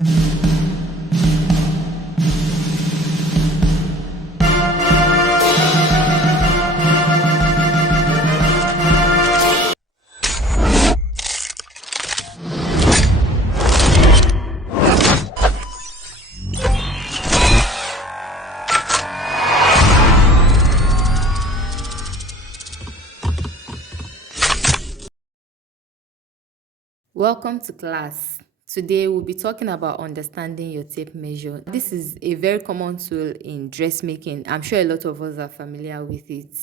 Welcome to class. Today we'll be talking about understanding your tape measure. This is a very common tool in dressmaking. I'm sure a lot of us are familiar with it.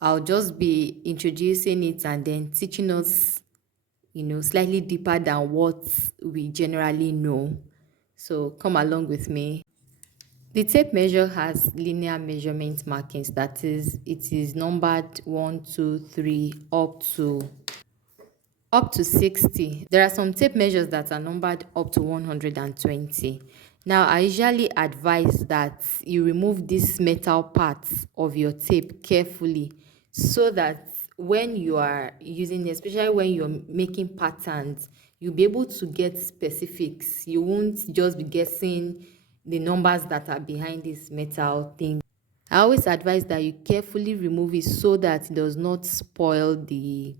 I'll just be introducing it and then teaching us, slightly deeper than what we generally know. So come along with me. The tape measure has linear measurement markings. That is, it is numbered 1, 2, 3 up to 60. There are some tape measures that are numbered up to 120. Now, I usually advise that you remove these metal parts of your tape carefully so that when you are using, especially when you're making patterns, you'll be able to get specifics. You won't just be guessing the numbers that are behind this metal thing. I always advise that you carefully remove it so that it does not spoil the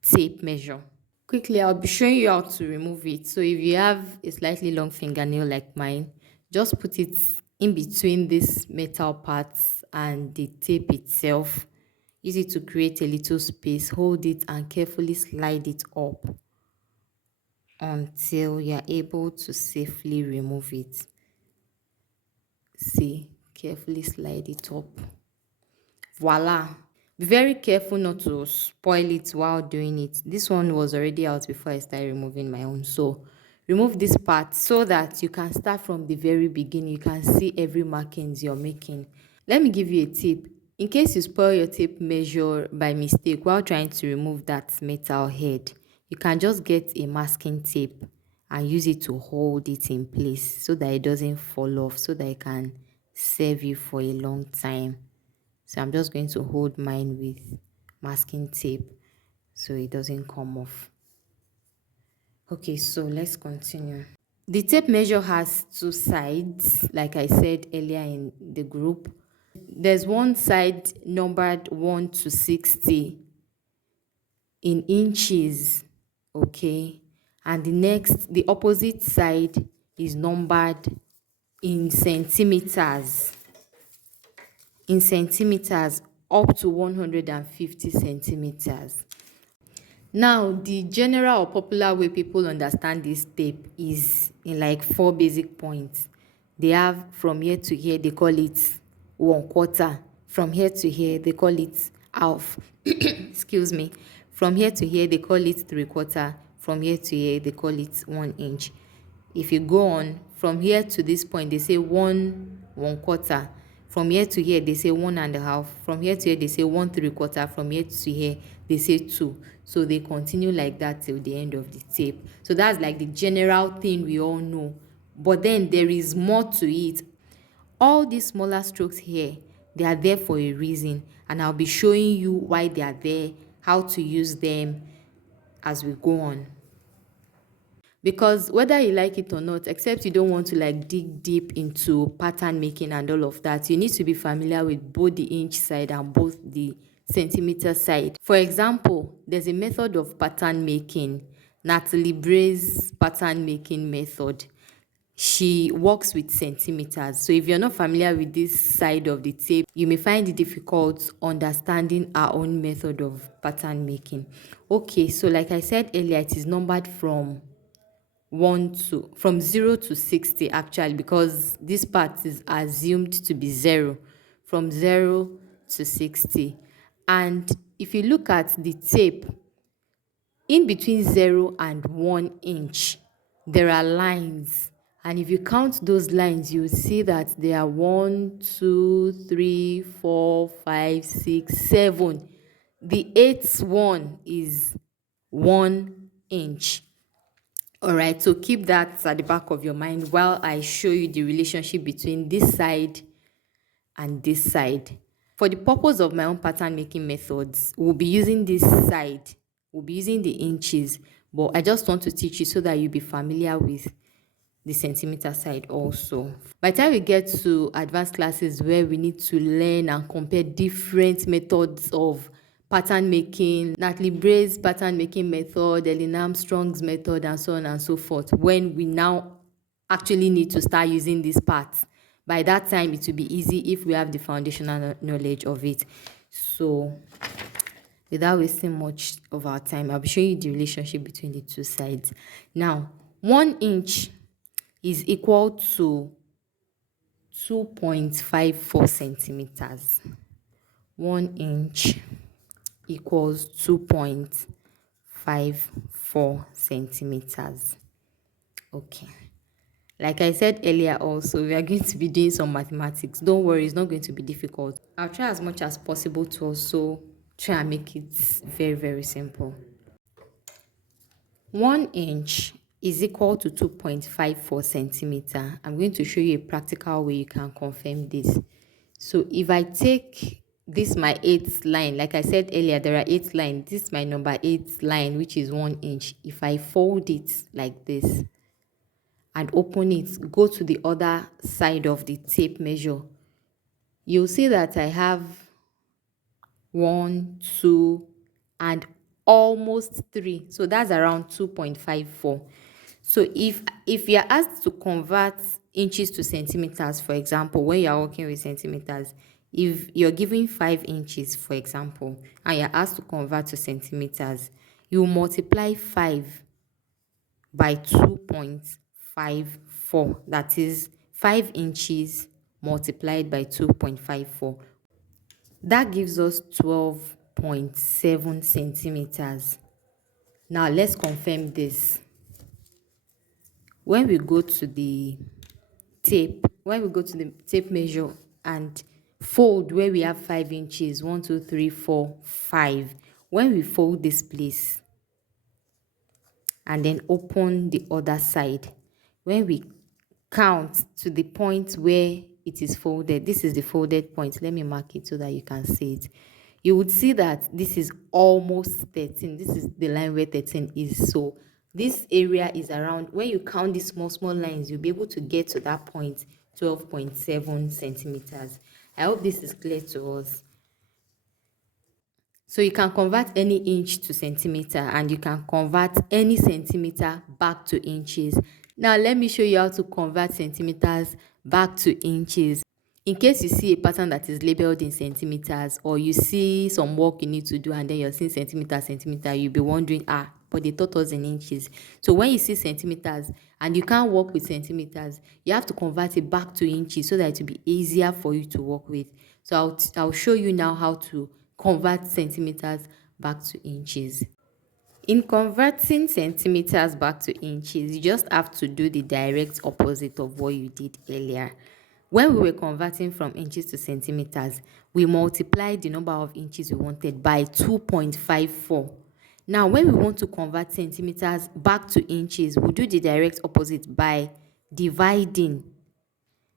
tape measure. Quickly, I'll be showing you how to remove it. So if you have a slightly long fingernail like mine, just put it in between these metal parts and the tape itself. Use it to create a little space. Hold it and carefully slide it up until you're able to safely remove it. See, carefully slide it up. Voila. Be very careful not to spoil it while doing it. This one was already out before I started removing my own. So remove this part so that you can start from the very beginning. You can see every markings you're making. Let me give you a tip. In case you spoil your tape measure by mistake while trying to remove that metal head, you can just get a masking tape and use it to hold it in place so that it doesn't fall off, so that it can serve you for a long time. So I'm just going to hold mine with masking tape so it doesn't come off. Okay, so let's continue. The tape measure has two sides, like I said earlier in the group. There's one side numbered 1 to 60 in inches, okay? And the opposite side is numbered in centimeters. Up to 150 centimeters. Now, the general or popular way people understand this tape is in like 4 basic points. They have from here to here, they call it 1/4. From here to here, they call it half. Excuse me. From here to here, they call it 3/4. From here to here, they call it 1 inch. If you go on, from here to this point, they say 1/4. From here to here, they say 1.5. From here to here, they say 1/3. From here to here, they say 2. So they continue like that till the end of the tape. So that's like the general thing we all know. But then there is more to it. All these smaller strokes here, they are there for a reason. And I'll be showing you why they are there, how to use them as we go on. Because whether you like it or not, except you don't want to like dig deep into pattern making and all of that, you need to be familiar with both the inch side and both the centimeter side. For example, there's a method of pattern making, Natalie Bray's pattern making method. She works with centimeters. So if you're not familiar with this side of the tape, you may find it difficult understanding our own method of pattern making. Okay, so like I said earlier, it is numbered from 0 to 60 actually, because this part is assumed to be 0, from 0 to 60. And if you look at the tape, in between 0 and 1 inch, there are lines. And if you count those lines, you will see that there are 1, 2, 3, 4, 5, 6, 7. The 8th one is 1 inch. All right, so keep that at the back of your mind while I show you the relationship between this side and this side. For the purpose of my own pattern making methods, we'll be using this side. We'll be using the inches, but I just want to teach you so that you'll be familiar with the centimeter side also. By the time we get to advanced classes where we need to learn and compare different methods of pattern making, Natalie Bray's pattern making method, Ellen Armstrong's method, and so on and so forth, when we now actually need to start using these parts, by that time it will be easy if we have the foundational knowledge of it. So without wasting much of our time, I'll be showing you the relationship between the two sides. Now, 1 inch is equal to 2.54 centimeters. 1 inch equals 2.54 centimeters. Okay. Like I said earlier also, we are going to be doing some mathematics. Don't worry, it's not going to be difficult. I'll try as much as possible to also try and make it very, very simple. 1 inch is equal to 2.54 centimeter. I'm going to show you a practical way you can confirm this. So if I take this my 8th line, like I said earlier, there are 8 lines. This is my number 8 line, which is 1 inch. If I fold it like this and open it, go to the other side of the tape measure, you'll see that I have 1, 2, and almost 3. So that's around 2.54. So if you're asked to convert inches to centimeters, for example, when you're working with centimeters, if you're given 5 inches, for example, and you're asked to convert to centimeters, you multiply 5 by 2.54. That is 5 inches multiplied by 2.54. That gives us 12.7 centimeters. Now let's confirm this. When we go to the tape measure and fold where we have 5 inches, 1, 2, 3, 4, 5. When we fold this place and then open the other side, when we count to the point where it is folded, this is the folded point. Let me mark it so that you can see it. You would see that this is almost 13. This is the line where 13 is. So this area is around, when you count these small lines, you'll be able to get to that point, 12.7 centimeters. I hope this is clear to us. So you can convert any inch to centimeter, and you can convert any centimeter back to inches. Now let me show you how to convert centimeters back to inches. In case you see a pattern that is labeled in centimeters, or you see some work you need to do and then you're seeing centimeter, you'll be wondering, but they taught us in inches. So when you see centimeters and you can't work with centimeters, you have to convert it back to inches so that it will be easier for you to work with. So I'll show you now how to convert centimeters back to inches. In converting centimeters back to inches, you just have to do the direct opposite of what you did earlier. When we were converting from inches to centimeters, we multiplied the number of inches we wanted by 2.54. Now, when we want to convert centimeters back to inches, we'll do the direct opposite by dividing.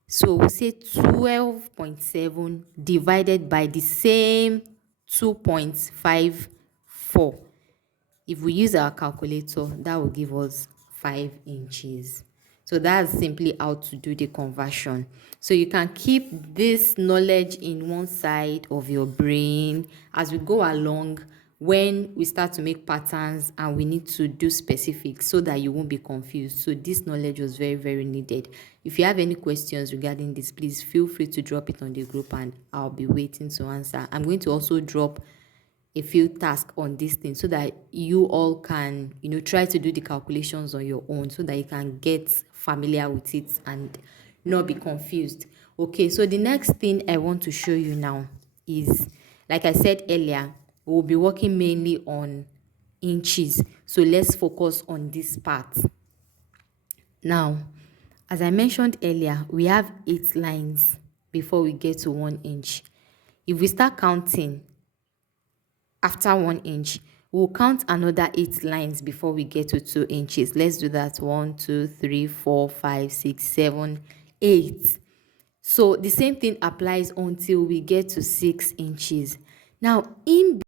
So we'll say 12.7 divided by the same 2.54. If we use our calculator, that will give us 5 inches. So that's simply how to do the conversion. So you can keep this knowledge in one side of your brain as we go along. When we start to make patterns and we need to do specifics, so that you won't be confused. So this knowledge was very, very needed. If you have any questions regarding this, please feel free to drop it on the group and I'll be waiting to answer. I'm going to also drop a few tasks on this thing so that you all can, try to do the calculations on your own so that you can get familiar with it and not be confused. Okay, so the next thing I want to show you now is, like I said earlier, we'll be working mainly on inches. So let's focus on this part. Now, as I mentioned earlier, we have 8 lines before we get to 1 inch. If we start counting after 1 inch, we'll count another 8 lines before we get to 2 inches. Let's do that. 1, 2, 3, 4, 5, 6, 7, 8. So the same thing applies until we get to 6 inches. Now, in